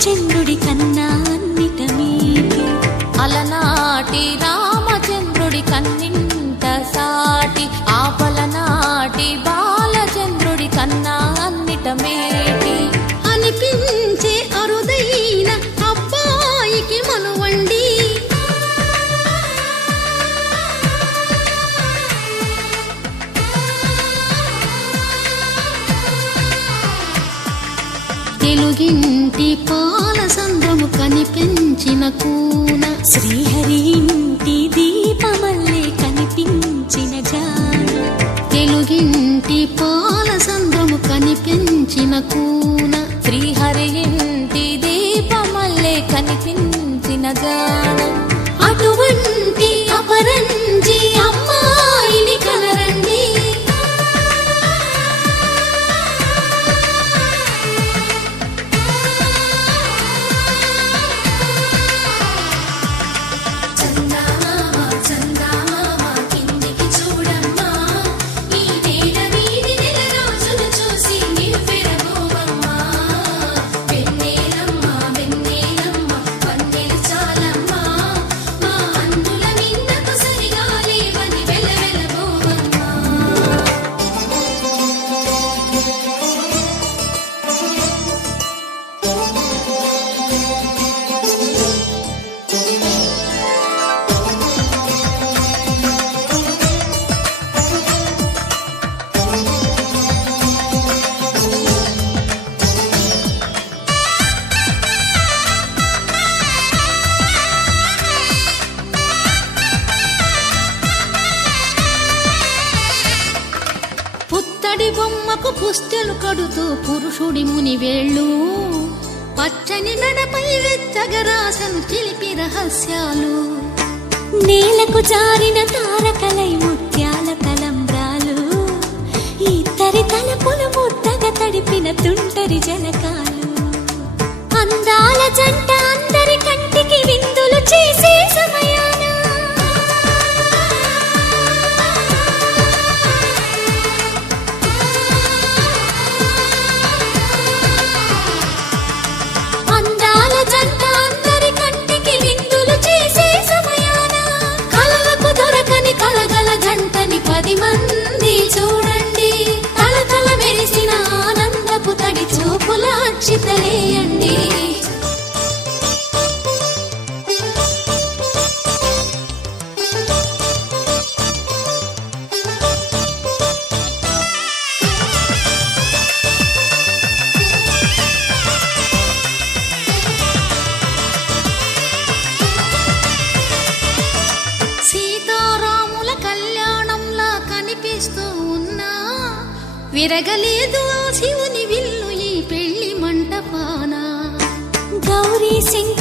రామచంద్రుడి కన్నా అన్నిట మీటి. అలనాటి రామచంద్రుడి కన్నింట సాటి, ఆపలనాటి బాలచంద్రుడి కన్నా అన్నిట మేటి. అనిపించే అరుదైన అబ్బాయికి మనువండి, తెలుగింటి పాల సంద్రము కనిపించిన కూన, శ్రీహరి ఇంటి దీపమల్లే కనిపించిన జాన. తెలుగింటి పాల సంద్రము కనిపించిన కూన, శ్రీహరి ఇంటి దీపమల్లే కనిపించిన జాన. అటువంటి అపరంజి అమ్మాయిని కనరండి. పుత్తడి బొమ్మకు పుస్తెలు కడుతూ పురుషుడి ముని వేళ్ళు, పచ్చని మెడపై వెచ్చగరాసను చిలిపి రహస్యాలు. నేలకు జారిన తారకలై ముత్యాల తలంబ్రాలు, ఇద్దరి తలపులు ముద్దగా తడిపిన తుంటరి జలకాలు. అందాల జంట అందరి కంటికి విందులు చేసే సమయాన, అందాల జంట అందరి కంటికి విందులు చేసే సమయాన, కలలకు దొరకని కలగల జంటని 10 మంది చూడండి. తలతల మెరిసిన ఆనందపు తడి చూపుల అక్షితలేయండి. సీతారాముల కళ్యాణంలా కనిపిస్తూ ఉన్నా, విరగలేదు ఆ శివుని విల్లు ఈ పెళ్లి మంటపాన. గౌరీ సింగ్